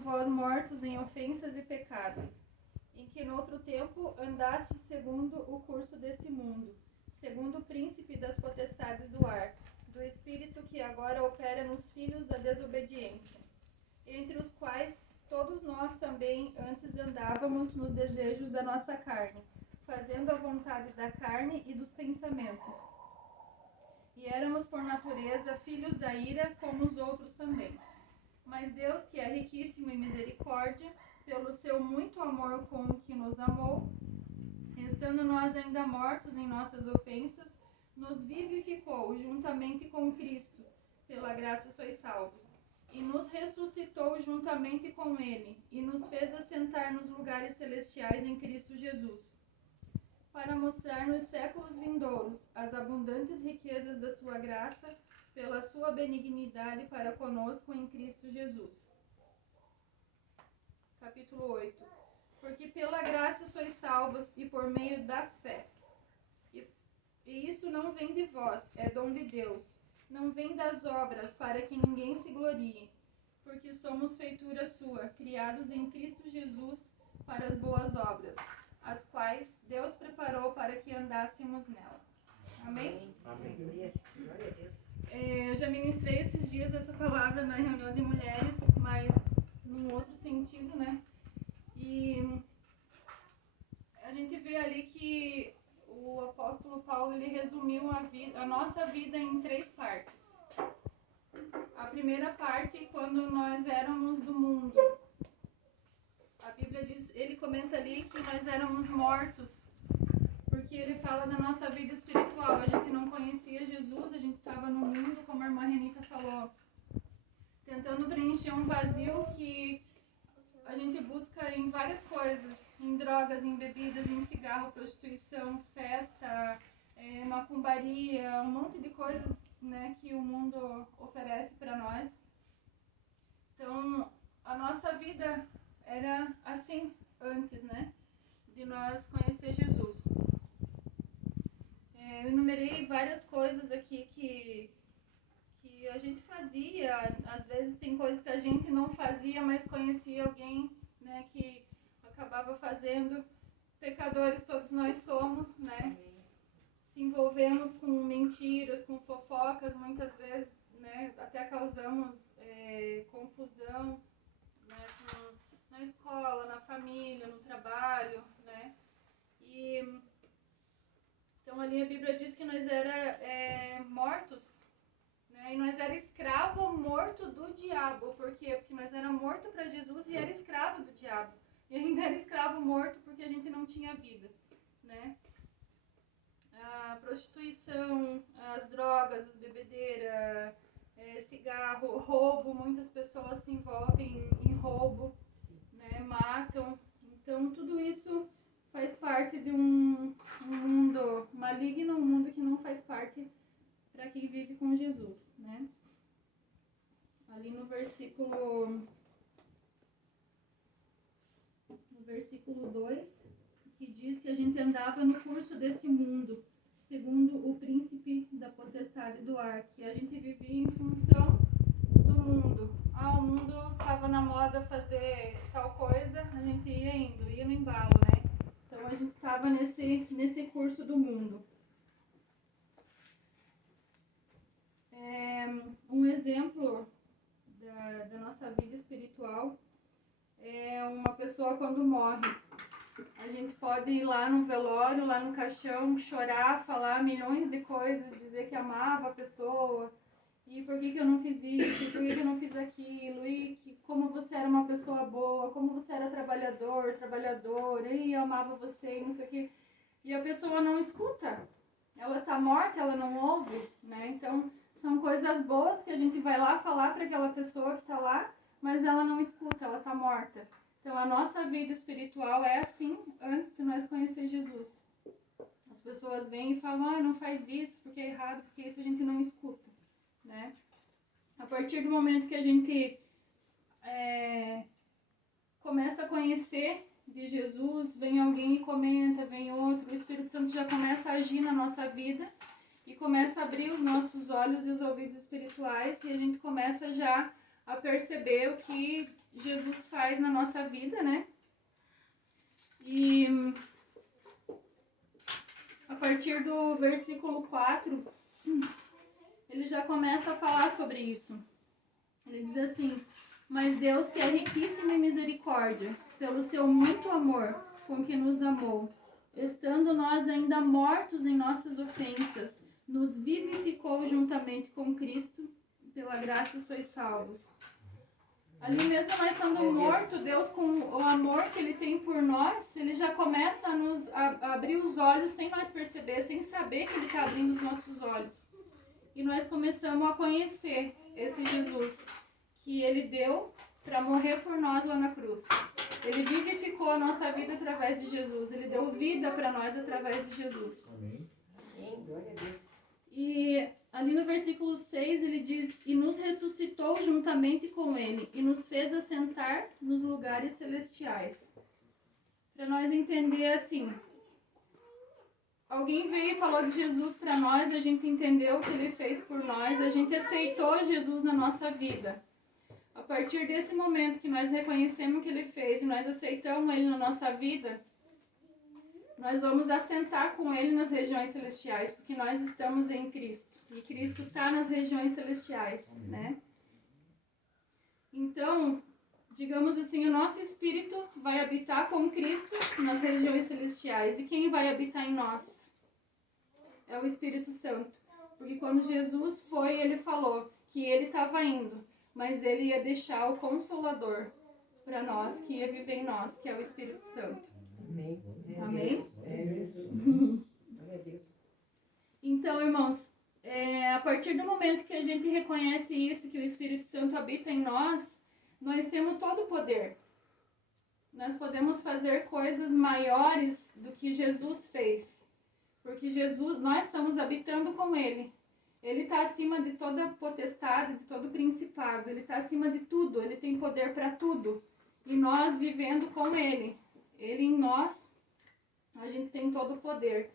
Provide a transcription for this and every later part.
sendo vós mortos em ofensas e pecados, em que noutro tempo andastes segundo o curso deste mundo, segundo o príncipe das potestades do ar, do espírito que agora opera nos filhos da desobediência, entre os quais todos nós também antes andávamos nos desejos da nossa carne, fazendo a vontade da carne e dos pensamentos. E éramos por natureza filhos da ira, como os outros também. Mas Deus, que é riquíssimo em misericórdia, pelo seu muito amor com que nos amou, estando nós ainda mortos em nossas ofensas, nos vivificou juntamente com Cristo, pela graça sois salvos, e nos ressuscitou juntamente com Ele, e nos fez assentar nos lugares celestiais em Cristo Jesus, para mostrar nos séculos vindouros as abundantes riquezas da sua graça, pela sua benignidade para conosco em Cristo Jesus. Capítulo 8. Porque pela graça sois salvos e por meio da fé. E isso não vem de vós, é dom de Deus. Não vem das obras, para que ninguém se glorie. Porque somos feitura sua, criados em Cristo Jesus para as boas obras, as quais Deus preparou para que andássemos nela. Amém? Amém. Glória a Deus. Eu já ministrei esses dias essa palavra na reunião de mulheres, mas num outro sentido, né? E a gente vê ali que o apóstolo Paulo, ele resumiu a nossa vida em 3 partes. A primeira parte, quando nós éramos do mundo. A Bíblia diz, ele comenta ali que nós éramos mortos, porque ele fala da nossa vida espiritual. A gente não conhecia Jesus, a gente estava no mundo, como a irmã Renita falou, tentando preencher um vazio que a gente busca em várias coisas, em drogas, em bebidas, em cigarro, prostituição, festa, macumbaria, um monte de coisas, né, que o mundo oferece para nós. Então, a nossa vida era assim antes, né, de nós conhecer Jesus. Eu enumerei várias coisas aqui que a gente fazia. Às vezes tem coisas que a gente não fazia, mas conhecia alguém, né, que acabava fazendo. Pecadores todos nós somos, né? Se envolvemos com mentiras, com fofocas, muitas vezes, né, até causamos confusão, né, na escola, na família, no trabalho, né? E então ali a Bíblia diz que nós era mortos, né? E nós era escravo morto do diabo. Por quê? Porque nós era morto para Jesus e era escravo do diabo. E ainda era escravo morto porque a gente não tinha vida, né? A prostituição, as drogas, as bebedeiras, cigarro, roubo, muitas pessoas se envolvem em roubo, né? Matam. Então tudo isso faz parte de um mundo maligno, um mundo que não faz parte para quem vive com Jesus, né? Ali no versículo 2, que diz que a gente andava no curso deste mundo, segundo o príncipe da potestade do ar, que a gente vivia em função do mundo. O mundo estava na moda fazer tal coisa, a gente ia no embalo, né? Então a gente estava nesse curso do mundo. Um exemplo da nossa vida espiritual é uma pessoa quando morre. A gente pode ir lá no velório, lá no caixão, chorar, falar milhões de coisas, dizer que amava a pessoa, e por que eu não fiz isso, e por que eu não fiz aquilo, e como você era uma pessoa boa, como você era trabalhadora, e eu amava você, e não sei o que. E a pessoa não escuta. Ela está morta, ela não ouve, né? Então, são coisas boas que a gente vai lá falar para aquela pessoa que está lá, mas ela não escuta, ela está morta. Então, a nossa vida espiritual é assim antes de nós conhecer Jesus. As pessoas vêm e falam, não faz isso, porque é errado, porque isso a gente não escuta, né? A partir do momento que a gente começa a conhecer de Jesus, vem alguém e comenta, vem outro, o Espírito Santo já começa a agir na nossa vida e começa a abrir os nossos olhos e os ouvidos espirituais, e a gente começa já a perceber o que Jesus faz na nossa vida, né? E a partir do versículo 4, ele já começa a falar sobre isso. Ele diz assim: mas Deus, que é riquíssimo em misericórdia, pelo seu muito amor com que nos amou, estando nós ainda mortos em nossas ofensas, nos vivificou juntamente com Cristo, pela graça sois salvos. Ali mesmo nós estando mortos, Deus, com o amor que Ele tem por nós, Ele já começa a abrir os olhos sem nós perceber, sem saber que Ele está abrindo os nossos olhos. E nós começamos a conhecer esse Jesus que Ele deu para morrer por nós lá na cruz. Ele vivificou a nossa vida através de Jesus. Ele deu vida para nós através de Jesus. Amém. Glória a Deus. E ali no versículo 6 ele diz: e nos ressuscitou juntamente com Ele e nos fez assentar nos lugares celestiais. Para nós entender assim, alguém veio e falou de Jesus para nós, a gente entendeu o que Ele fez por nós, a gente aceitou Jesus na nossa vida. A partir desse momento que nós reconhecemos o que Ele fez e nós aceitamos Ele na nossa vida, nós vamos assentar com Ele nas regiões celestiais, porque nós estamos em Cristo. E Cristo está nas regiões celestiais, né? Então, digamos assim, o nosso espírito vai habitar com Cristo nas regiões celestiais. E quem vai habitar em nós? É o Espírito Santo. Porque quando Jesus foi, Ele falou que Ele estava indo, mas Ele ia deixar o Consolador para nós, que ia viver em nós, que é o Espírito Santo. Amém. Amém? Glória a Deus. Então, irmãos, a partir do momento que a gente reconhece isso, que o Espírito Santo habita em nós, nós temos todo o poder. Nós podemos fazer coisas maiores do que Jesus fez. Porque Jesus, nós estamos habitando com Ele. Ele está acima de toda potestade, de todo principado. Ele está acima de tudo. Ele tem poder para tudo. E nós vivendo com Ele. Ele em nós, a gente tem todo o poder.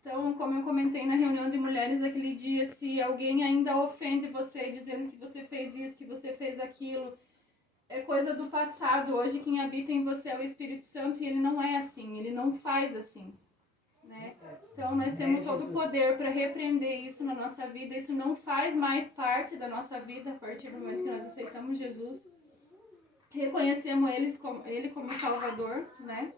Então, como eu comentei na reunião de mulheres aquele dia, se alguém ainda ofende você, dizendo que você fez isso, que você fez aquilo, é coisa do passado. Hoje quem habita em você é o Espírito Santo e Ele não é assim, Ele não faz assim, né? Então, nós temos todo o poder para repreender isso na nossa vida. Isso não faz mais parte da nossa vida a partir do momento que nós aceitamos Jesus. Reconhecemos Ele como Salvador, né?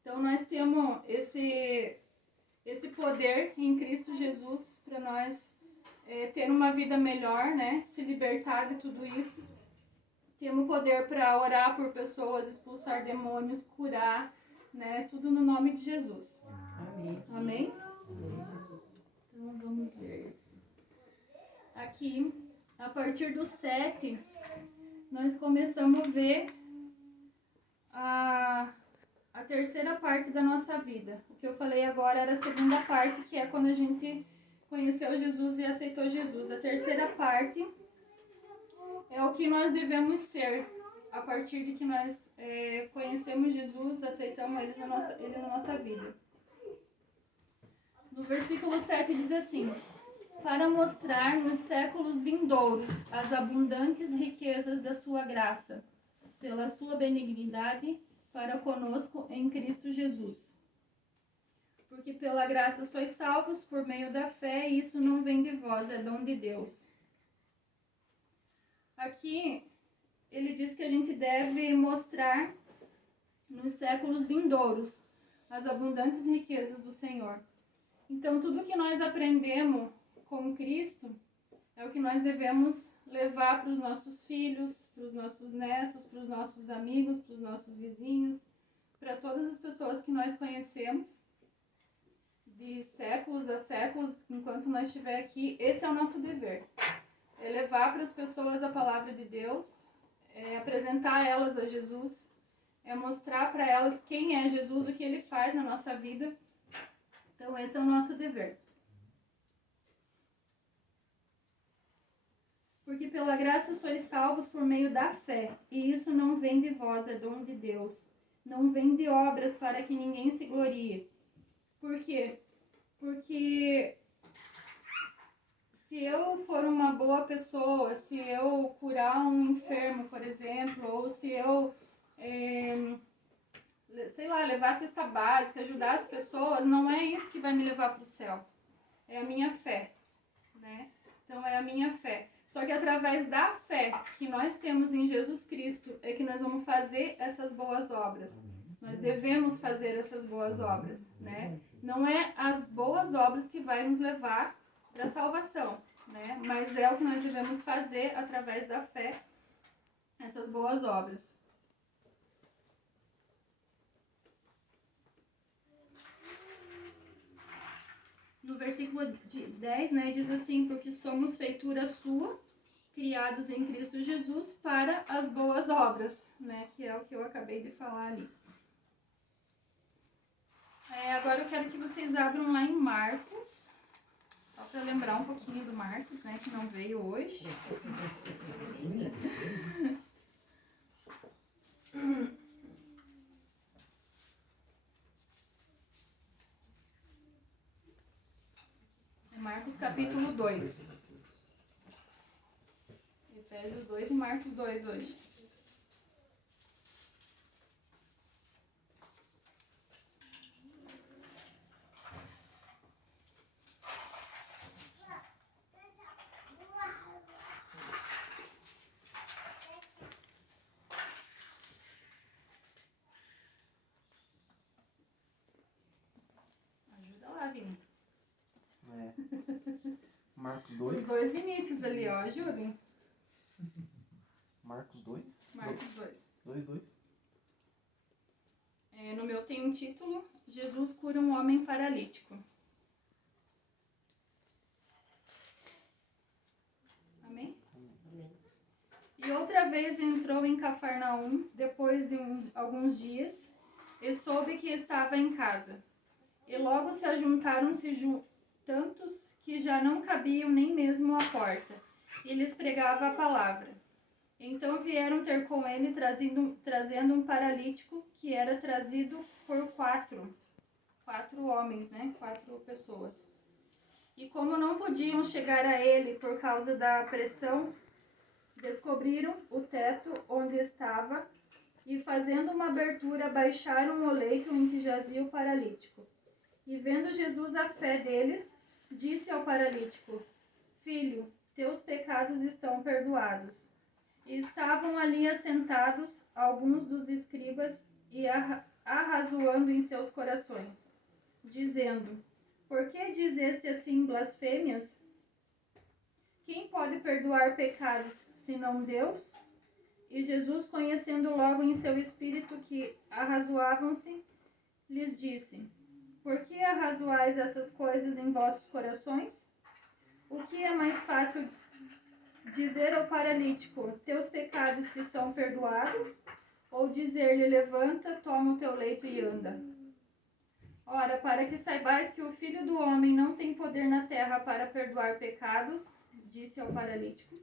Então, nós temos esse poder em Cristo Jesus para nós ter uma vida melhor, né? Se libertar de tudo isso. Temos poder para orar por pessoas, expulsar demônios, curar, né? Tudo no nome de Jesus. Amém. Amém? Então, vamos ver. Aqui, a partir do 7, nós começamos a ver a terceira parte da nossa vida. O que eu falei agora era a segunda parte, que é quando a gente conheceu Jesus e aceitou Jesus. A terceira parte é o que nós devemos ser a partir de que nós conhecemos Jesus, aceitamos Ele na nossa vida. No versículo 7 diz assim: para mostrar nos séculos vindouros as abundantes riquezas da sua graça, pela sua benignidade para conosco em Cristo Jesus. Porque pela graça sois salvos por meio da fé, e isso não vem de vós, é dom de Deus. Aqui, ele diz que a gente deve mostrar nos séculos vindouros as abundantes riquezas do Senhor. Então, tudo que nós aprendemos com Cristo é o que nós devemos levar para os nossos filhos, para os nossos netos, para os nossos amigos, para os nossos vizinhos, para todas as pessoas que nós conhecemos, de séculos a séculos, enquanto nós estiver aqui. Esse é o nosso dever, é levar para as pessoas a palavra de Deus, é apresentar elas a Jesus, é mostrar para elas quem é Jesus, o que Ele faz na nossa vida. Então, esse é o nosso dever. Porque pela graça sois salvos por meio da fé, e isso não vem de vós, é dom de Deus. Não vem de obras para que ninguém se glorie. Por quê? Porque se eu for uma boa pessoa, se eu curar um enfermo, por exemplo, levar cesta básica, ajudar as pessoas, não é isso que vai me levar para o céu. É a minha fé, né? Então é a minha fé. Só que através da fé que nós temos em Jesus Cristo é que nós vamos fazer essas boas obras. Nós devemos fazer essas boas obras, né? Não é as boas obras que vai nos levar para a salvação, né? Mas é o que nós devemos fazer através da fé, essas boas obras. No versículo 10, né, diz assim: porque somos feitura sua, criados em Cristo Jesus para as boas obras, né, que é o que eu acabei de falar ali. Agora eu quero que vocês abram lá em Marcos, só para lembrar um pouquinho do Marcos, né, que não veio hoje. Marcos capítulo 2. Efésios 2 e Marcos 2 hoje. Ajuda lá, Vini. Marcos 2. Os dois Vinícius ali, ó, ajudem. Marcos 2. Marcos 2. 2. No meu tem um título: Jesus cura um homem paralítico. Amém? Amém. E outra vez entrou em Cafarnaum, depois de alguns dias, e soube que estava em casa. E logo se ajuntaram-se tantos que já não cabiam nem mesmo à porta, e lhes pregava a palavra. Então vieram ter com ele trazendo um paralítico que era trazido por quatro homens, né? 4 pessoas. E como não podiam chegar a ele por causa da pressão, descobriram o teto onde estava e, fazendo uma abertura, baixaram o leito em que jazia o paralítico. E vendo Jesus a fé deles, disse ao paralítico: Filho, teus pecados estão perdoados. E estavam ali assentados alguns dos escribas e arrazoando em seus corações, dizendo: Por que diz este assim blasfêmias? Quem pode perdoar pecados, senão Deus? E Jesus, conhecendo logo em seu espírito que arrazoavam-se, lhes disse: Por que arrazoais essas coisas em vossos corações? O que é mais fácil, dizer ao paralítico: teus pecados te são perdoados? Ou dizer-lhe: levanta, toma o teu leito e anda? Ora, para que saibais que o Filho do Homem não tem poder na terra para perdoar pecados, disse ao paralítico,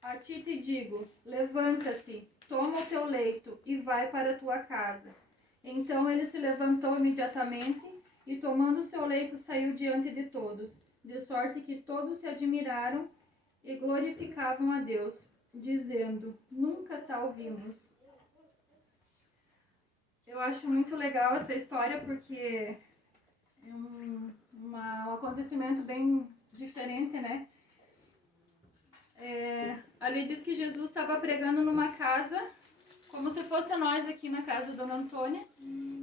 a ti te digo: levanta-te, toma o teu leito e vai para a tua casa. Então ele se levantou imediatamente e, tomando o seu leito, saiu diante de todos, de sorte que todos se admiraram e glorificavam a Deus, dizendo: nunca tal vimos. Eu acho muito legal essa história porque é um acontecimento bem diferente, né? Ali diz que Jesus estava pregando numa casa, como se fosse nós aqui na casa da Dona Antônia,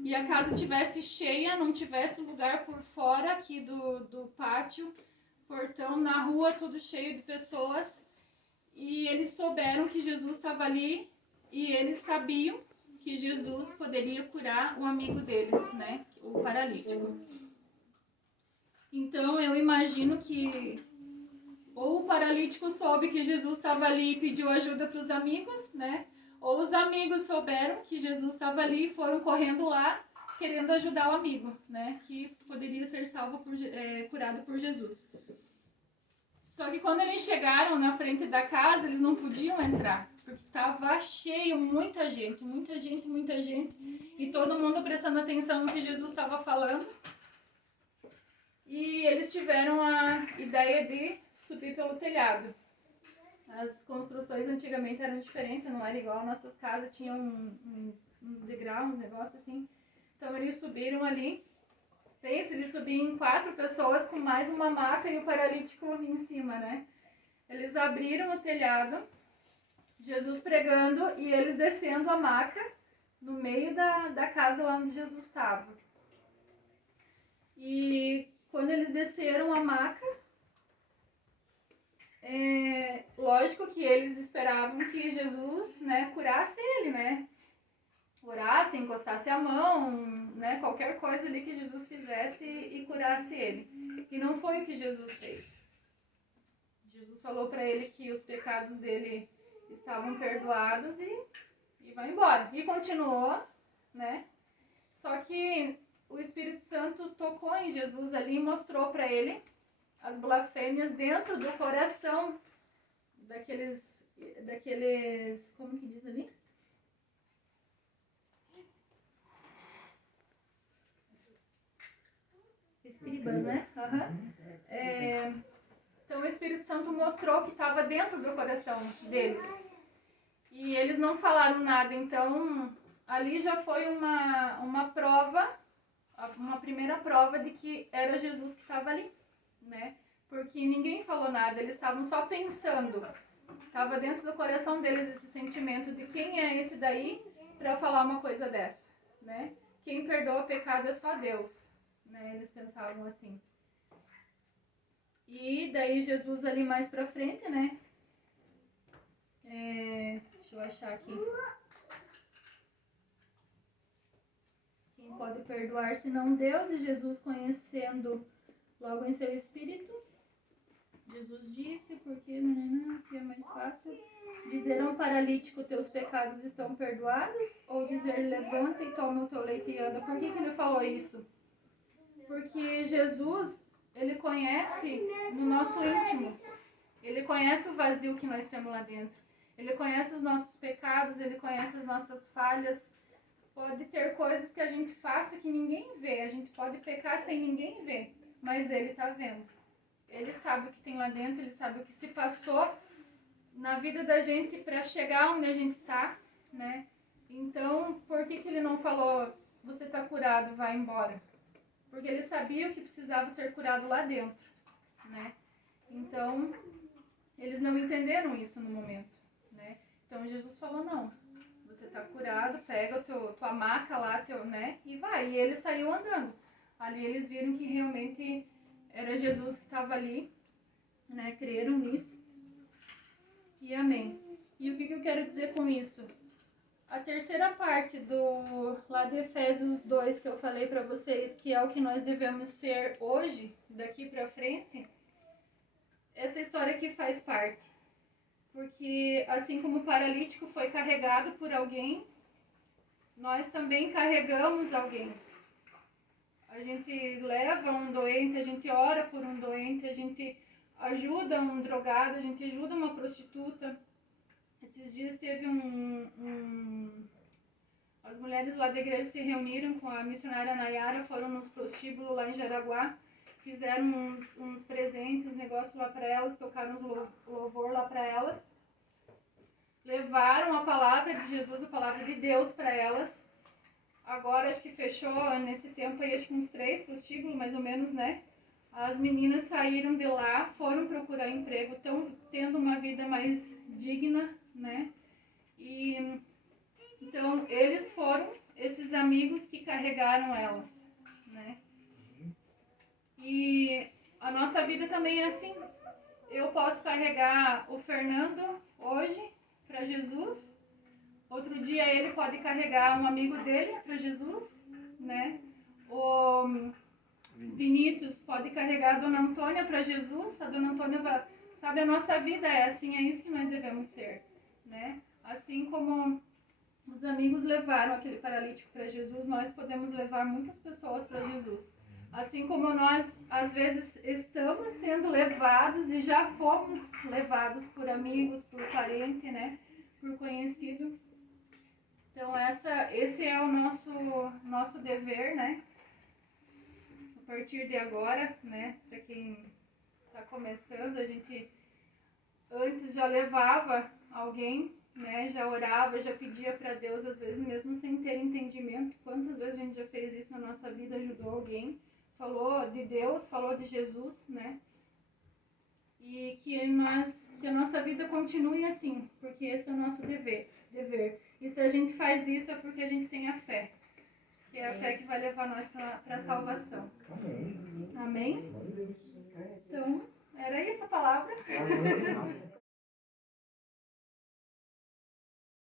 e a casa estivesse cheia, não tivesse lugar por fora aqui do pátio, portão, na rua, tudo cheio de pessoas. E eles souberam que Jesus estava ali e eles sabiam que Jesus poderia curar o amigo deles, né, o paralítico. Então eu imagino que ou o paralítico soube que Jesus estava ali e pediu ajuda para os amigos, né? Ou os amigos souberam que Jesus estava ali e foram correndo lá querendo ajudar o amigo, né? Que poderia ser salvo, curado por Jesus. Só que quando eles chegaram na frente da casa, eles não podiam entrar, porque estava cheio, muita gente, e todo mundo prestando atenção no que Jesus estava falando. E eles tiveram a ideia de subir pelo telhado. As construções antigamente eram diferentes, não era igual nossas casas, tinham uns degraus, uns negócios assim. Então eles subiram ali. Pensa, eles subiam 4 pessoas com mais uma maca e o paralítico em cima, né? Eles abriram o telhado, Jesus pregando e eles descendo a maca no meio da casa lá onde Jesus estava. E quando eles desceram a maca, lógico que eles esperavam que Jesus, né, curasse ele, né? Orasse, encostasse a mão, né, qualquer coisa ali que Jesus fizesse e curasse ele. E não foi o que Jesus fez. Jesus falou para ele que os pecados dele estavam perdoados e vai embora. E continuou, né? Só que o Espírito Santo tocou em Jesus ali e mostrou para ele as blasfêmias dentro do coração daqueles, como que diz ali? Escribas, né? Uhum. Então o Espírito Santo mostrou que estava dentro do coração deles. E eles não falaram nada, então ali já foi uma prova, uma primeira prova de que era Jesus que estava ali, né? Porque ninguém falou nada, eles estavam só pensando. Estava dentro do coração deles esse sentimento de quem é esse daí para falar uma coisa dessa, né? Quem perdoa pecado é só Deus, né? Eles pensavam assim. E daí Jesus ali mais pra frente, né? Deixa eu achar aqui. Quem pode perdoar senão Deus? E Jesus, conhecendo logo em seu espírito, Jesus disse, porque que é mais fácil dizer a um paralítico, teus pecados estão perdoados, ou dizer, levanta e toma o teu leito e anda. Por que ele falou isso? Porque Jesus, ele conhece no nosso íntimo, ele conhece o vazio que nós temos lá dentro, ele conhece os nossos pecados, ele conhece as nossas falhas. Pode ter coisas que a gente faça que ninguém vê, a gente pode pecar sem ninguém ver, mas ele está vendo. Ele sabe o que tem lá dentro, ele sabe o que se passou na vida da gente para chegar onde a gente está, né? Então, por que ele não falou, você está curado, vai embora? Porque ele sabia o que precisava ser curado lá dentro, né? Então, eles não entenderam isso no momento, né? Então, Jesus falou, não, você está curado, pega tua maca lá, né? E vai. E ele saiu andando. Ali eles viram que realmente era Jesus que estava ali, né? Creram nisso. E amém. E o que eu quero dizer com isso? A terceira parte lá de Efésios 2 que eu falei para vocês, que é o que nós devemos ser hoje, daqui para frente, essa história aqui faz parte. Porque assim como o paralítico foi carregado por alguém, nós também carregamos alguém. A gente leva um doente, a gente ora por um doente, a gente ajuda um drogado, a gente ajuda uma prostituta. Esses dias teve as mulheres lá da igreja se reuniram com a missionária Nayara, foram nos prostíbulos lá em Jaraguá, fizeram uns presentes, uns negócios lá para elas, tocaram louvor lá para elas, levaram a palavra de Jesus, a palavra de Deus para elas. Agora acho que fechou nesse tempo aí, acho que uns 3 prostíbulos mais ou menos, né? As meninas saíram de lá, foram procurar emprego, estão tendo uma vida mais digna, né? E então eles foram esses amigos que carregaram elas, né? E a nossa vida também é assim. Eu posso carregar o Fernando hoje para Jesus. Outro dia ele pode carregar um amigo dele para Jesus, né? O Vinícius pode carregar a Dona Antônia para Jesus. A Dona Antônia vai... Sabe, a nossa vida é assim, é isso que nós devemos ser, né? Assim como os amigos levaram aquele paralítico para Jesus, nós podemos levar muitas pessoas para Jesus. Assim como nós, às vezes, estamos sendo levados e já fomos levados por amigos, por parente, né? Por conhecido. Então, esse é o nosso dever, né? A partir de agora, né? Para quem está começando, a gente antes já levava alguém, né? Já orava, já pedia para Deus, às vezes mesmo sem ter entendimento. Quantas vezes a gente já fez isso na nossa vida, ajudou alguém, falou de Deus, falou de Jesus, né? E que a nossa vida continue assim, porque esse é o nosso dever. E se a gente faz isso é porque a gente tem a fé, que é a fé que vai levar nós para a salvação. Amém. Amém? Glória a Deus. Então, era isso a palavra. Amém.